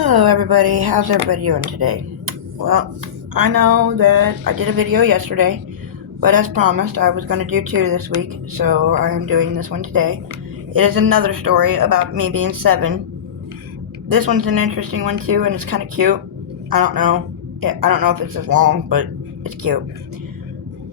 Hello everybody, how's everybody doing today? Well, I know that I did a video yesterday, but as promised, I was going to do two this week, so I am doing this one today. It is another story about me being 7. This one's an interesting one too, and it's kind of cute. I don't know. I don't know if it's as long, but it's cute.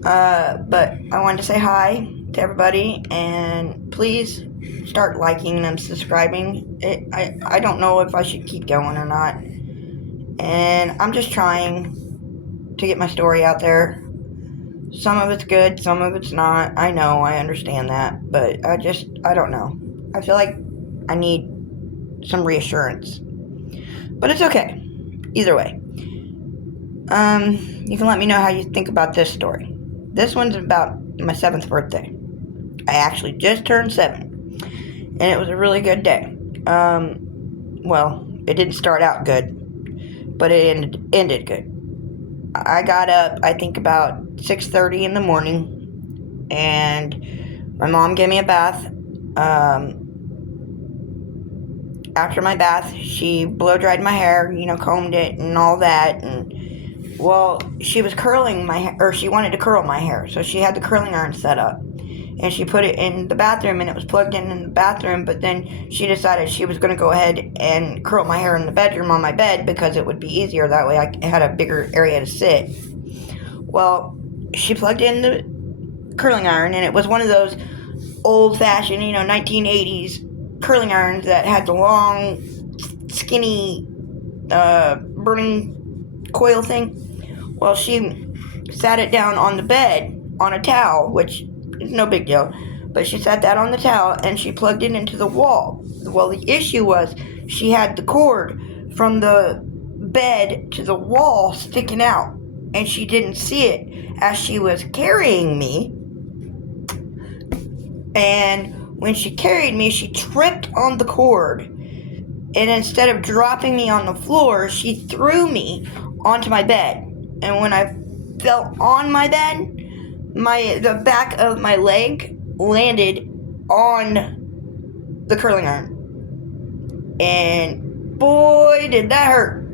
But I wanted to say hi to everybody, and please start liking and subscribing. I don't know if I should keep going or not. And I'm just trying to get my story out there. Some of it's good, some of it's not. I know, I understand that, but I don't know. I feel like I need some reassurance. But it's okay. Either way. You can let me know how you think about this story. This one's about my 7th birthday. I actually just turned 7, and it was a really good day. Well, it didn't start out good, but it ended good. I got up, I think about 6:30 in the morning, and my mom gave me a bath. After my bath, she blow dried my hair, combed it and all that, and well, she was curling my hair, or she wanted to curl my hair, so she had the curling iron set up, and she put it in the bathroom, and it was plugged in the bathroom, but then she decided she was going to go ahead and curl my hair in the bedroom on my bed because it would be easier, that way I had a bigger area to sit. Well, she plugged in the curling iron, and it was one of those old-fashioned, 1980s curling irons that had the long, skinny, burning coil thing. Well, she sat it down on the bed on a towel, which is no big deal, but she sat that on the towel and she plugged it into the wall. Well, the issue was she had the cord from the bed to the wall sticking out, and she didn't see it as she was carrying me. And when she carried me, she tripped on the cord, and instead of dropping me on the floor, she threw me onto my bed. And when I fell on my bed, the back of my leg landed on the curling iron. And boy, did that hurt.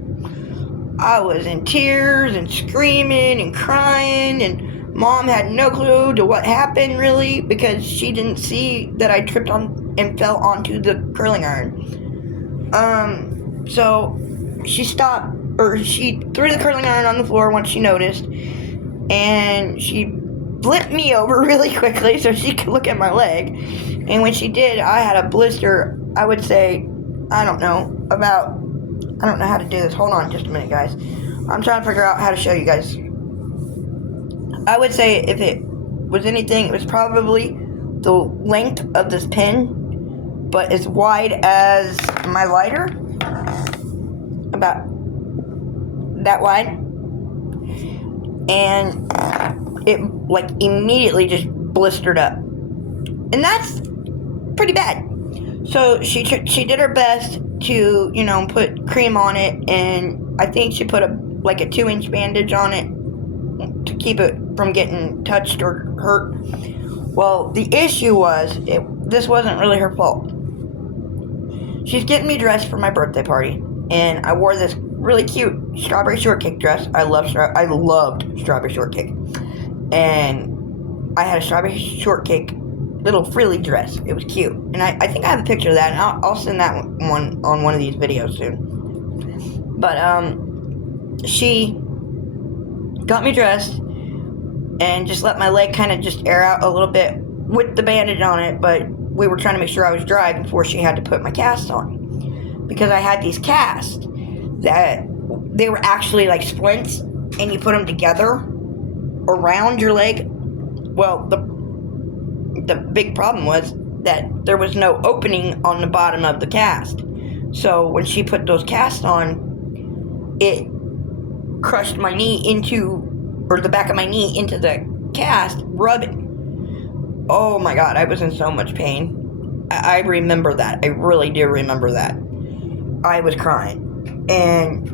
I was in tears and screaming and crying, and Mom had no clue to what happened really, because she didn't see that I tripped on and fell onto the curling iron. So she stopped, or she threw the curling iron on the floor once she noticed, and she flipped me over really quickly so she could look at my leg. And when she did, I had a blister, I would say, I don't know how to do this. Hold on just a minute, guys. I'm trying to figure out how to show you guys. I would say if it was anything, it was probably the length of this pin, but as wide as my lighter, about that wide, and it immediately just blistered up, and that's pretty bad. So she did her best to put cream on it, and I think she put a 2-inch bandage on it to keep it from getting touched or hurt. Well, the issue was this wasn't really her fault. She's getting me dressed for my birthday party, and I wore this really cute strawberry shortcake dress. I loved strawberry shortcake, and I had a strawberry shortcake little frilly dress. It was cute, and I think I have a picture of that, and I'll send that one on one of these videos soon. But she got me dressed and just let my leg kind of just air out a little bit with the bandage on it, but we were trying to make sure I was dry before she had to put my cast on, because I had these casts that they were actually like splints, and you put them together around your leg. Well, the big problem was that there was no opening on the bottom of the cast. So when she put those casts on, it crushed my knee or the back of my knee into the cast, rubbing. Oh my God, I was in so much pain. I remember that. I really do remember that. I was crying. And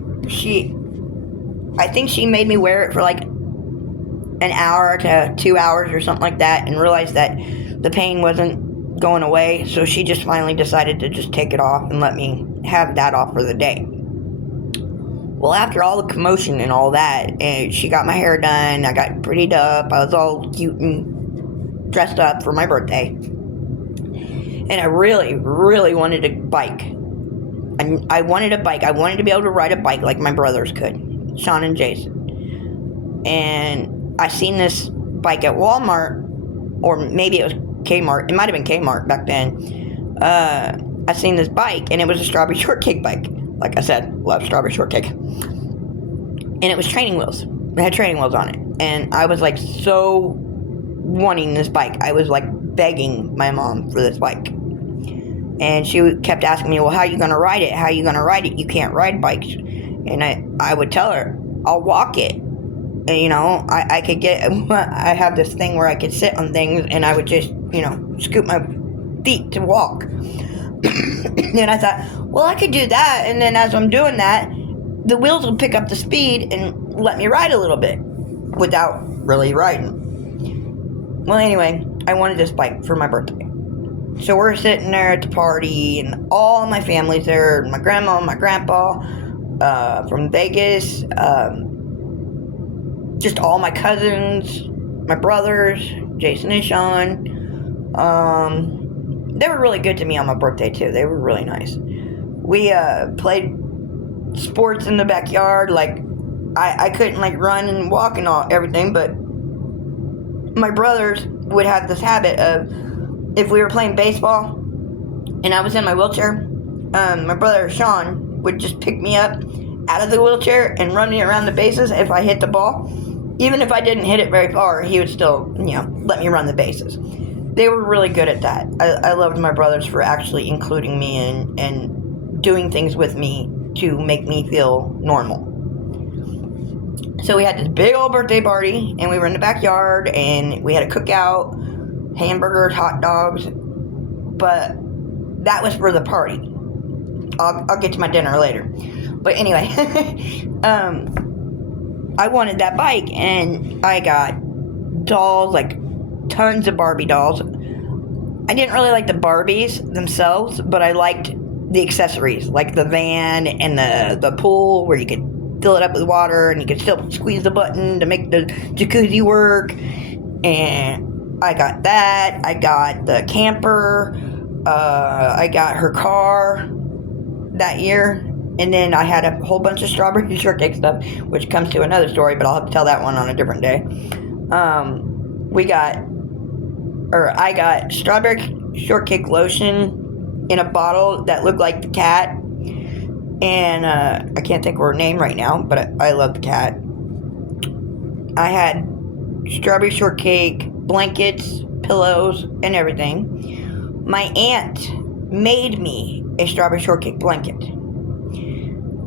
I think she made me wear it for an hour to 2 hours or something like that, and realized that the pain wasn't going away, so she just finally decided to just take it off and let me have that off for the day. Well, after all the commotion and all that, and she got my hair done, I got prettied up, I was all cute and dressed up for my birthday. And I really, really wanted a bike. I wanted a bike. I wanted to be able to ride a bike like my brothers could, Sean and Jason. And I seen this bike at Walmart, or maybe it was Kmart. It might have been Kmart back then. I seen this bike, and it was a strawberry shortcake bike. Like I said, love strawberry shortcake. And it was training wheels. It had training wheels on it. And I was like so wanting this bike. I was like begging my mom for this bike. And she kept asking me, well, how are you going to ride it? How are you going to ride it? You can't ride bikes. And I would tell her, I'll walk it. And, you know, I could get, I have this thing where I could sit on things and I would just, you know, scoop my feet to walk. And I thought, well, I could do that. And then as I'm doing that, the wheels will pick up the speed and let me ride a little bit without really riding. Well, anyway, I wanted this bike for my birthday. So we're sitting there at the party, and all my family's there. My grandma, my grandpa, from Vegas, just all my cousins, my brothers, Jason and Sean. They were really good to me on my birthday, too. They were really nice. We played sports in the backyard. Like, I couldn't, like, run and walk and everything, but my brothers would have this habit of, if we were playing baseball and I was in my wheelchair, my brother Sean would just pick me up out of the wheelchair and run me around the bases if I hit the ball. Even if I didn't hit it very far, he would still, you know, let me run the bases. They were really good at that. I loved my brothers for actually including me and doing things with me to make me feel normal. So we had this big old birthday party, and we were in the backyard, and we had a cookout, hamburgers, hot dogs, but that was for the party. I'll get to my dinner later. But anyway, I wanted that bike, and I got dolls, like tons of Barbie dolls. I didn't really like the Barbies themselves, but I liked the accessories, like the van and the pool where you could fill it up with water and you could still squeeze the button to make the jacuzzi work. And I got that. I got the camper. I got her car that year. And then I had a whole bunch of strawberry shortcake stuff, which comes to another story, but I'll have to tell that one on a different day. I got strawberry shortcake lotion in a bottle that looked like the cat. And I can't think of her name right now, but I love the cat. I had strawberry shortcake blankets, pillows, and everything. My aunt made me a strawberry shortcake blanket.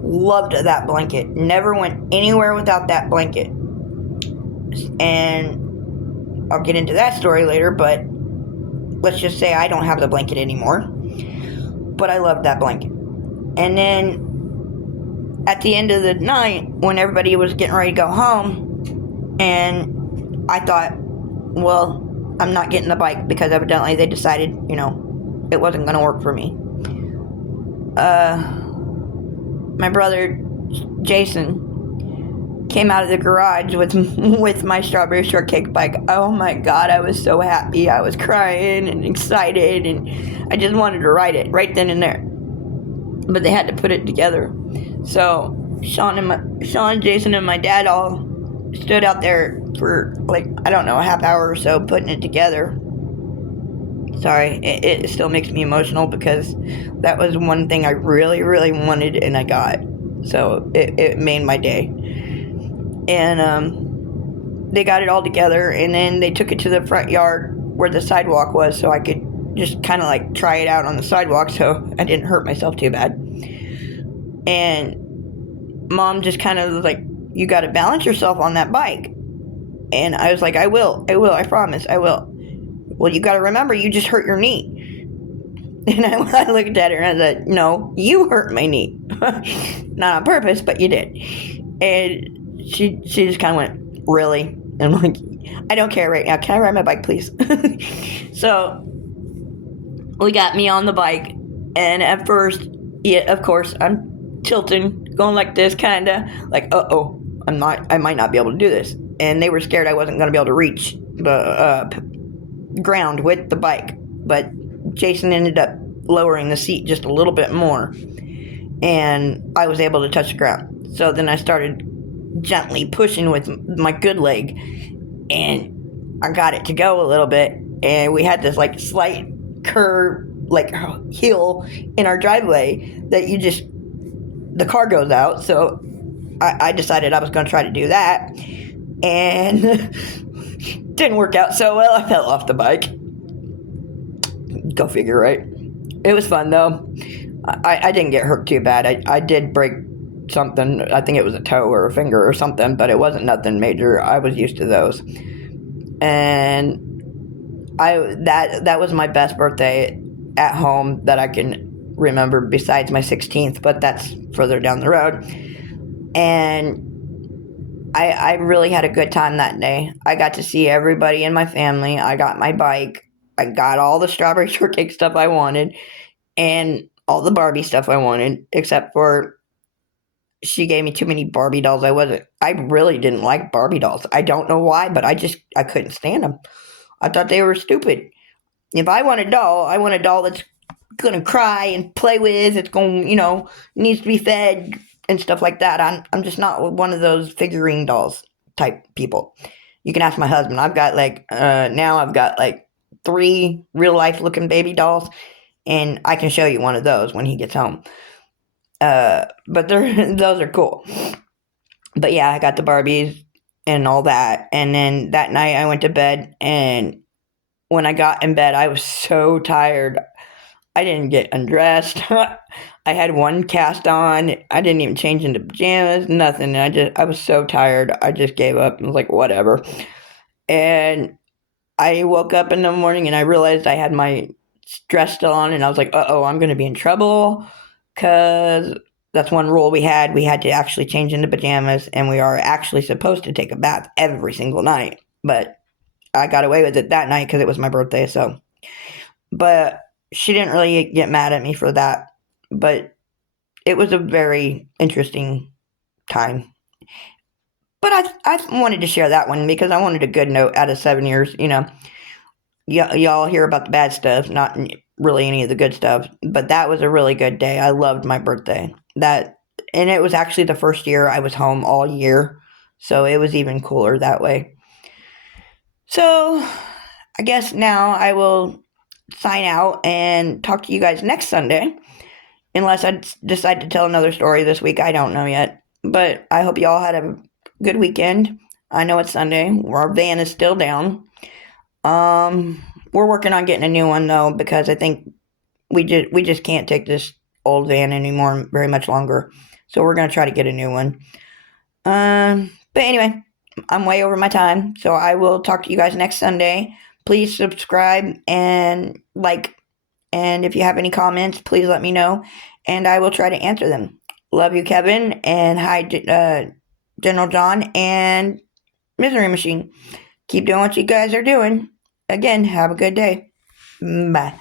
Loved that blanket. Never went anywhere without that blanket. And I'll get into that story later, but let's just say I don't have the blanket anymore. But I loved that blanket. And then at the end of the night, when everybody was getting ready to go home, and I thought, well, I'm not getting the bike because evidently they decided, you know, it wasn't going to work for me. My brother Jason came out of the garage with my strawberry shortcake bike. Oh my God, I was so happy. I was crying and excited, and I just wanted to ride it right then and there. But they had to put it together. So Sean, Jason, and my dad all stood out there for like, I don't know, a half hour or so putting it together. Sorry, it still makes me emotional because that was one thing I really, really wanted and I got. So it made my day. And they got it all together, and then they took it to the front yard where the sidewalk was so I could just kind of like try it out on the sidewalk so I didn't hurt myself too bad. And Mom just kind of was like, you got to balance yourself on that bike. And I was like, I will, I promise, I will. Well, you got to remember, you just hurt your knee. And I looked at her and I said, no, you hurt my knee. Not on purpose, but you did. And she just kind of went, really? And I'm like, I don't care right now. Can I ride my bike, please? So we got me on the bike. And at first, yeah, of course, I'm tilting, going like this, kind of like, uh-oh, I might not be able to do this. And they were scared I wasn't going to be able to reach the ground with the bike. But Jason ended up lowering the seat just a little bit more, and I was able to touch the ground. So then I started gently pushing with my good leg, and I got it to go a little bit. And we had this like slight curve, like hill in our driveway that the car goes out. So I decided I was going to try to do that, and didn't work out so well. I fell off the bike. Go figure, right? It was fun though. I didn't get hurt too bad. I did break something. I think it was a toe or a finger or something, but it wasn't nothing major. I was used to those. And that was my best birthday at home that I can remember, besides my 16th, but that's further down the road. And I really had a good time that day. I got to see everybody in my family. I got my bike. I got all the strawberry shortcake stuff I wanted and all the Barbie stuff I wanted, except for she gave me too many Barbie dolls. I really didn't like Barbie dolls. I don't know why, but I couldn't stand them. I thought they were stupid. If I want a doll, I want a doll that's going to cry and play with. It's going, needs to be fed and stuff like that. I'm just not one of those figurine dolls type people. You can ask my husband. I've got now I've got 3 real life looking baby dolls, and I can show you one of those when he gets home. But those are cool. But yeah, I got the Barbies and all that. And then that night I went to bed, and when I got in bed, I was so tired. I didn't get undressed. I had one cast on. I didn't even change into pajamas, nothing. I was so tired. I just gave up and was like, whatever. And I woke up in the morning and I realized I had my dress still on, and I was like, uh-oh, I'm going to be in trouble, because that's one rule we had. We had to actually change into pajamas, and we are actually supposed to take a bath every single night. But I got away with it that night because it was my birthday. So, but she didn't really get mad at me for that. But it was a very interesting time. But I wanted to share that one because I wanted a good note out of 7 years. Y'all hear about the bad stuff, not really any of the good stuff. But that was a really good day. I loved my birthday. And it was actually the first year I was home all year. So it was even cooler that way. So I guess now I will sign out and talk to you guys next Sunday. Unless I decide to tell another story this week. I don't know yet. But I hope you all had a good weekend. I know it's Sunday. Our van is still down. We're working on getting a new one though, because I think we just can't take this old van anymore very much longer. So we're gonna try to get a new one. But anyway, I'm way over my time, so I will talk to you guys next Sunday. Please subscribe and like, and if you have any comments, please let me know, and I will try to answer them. Love you, Kevin, and hi, General John and Misery Machine. Keep doing what you guys are doing. Again, have a good day. Bye.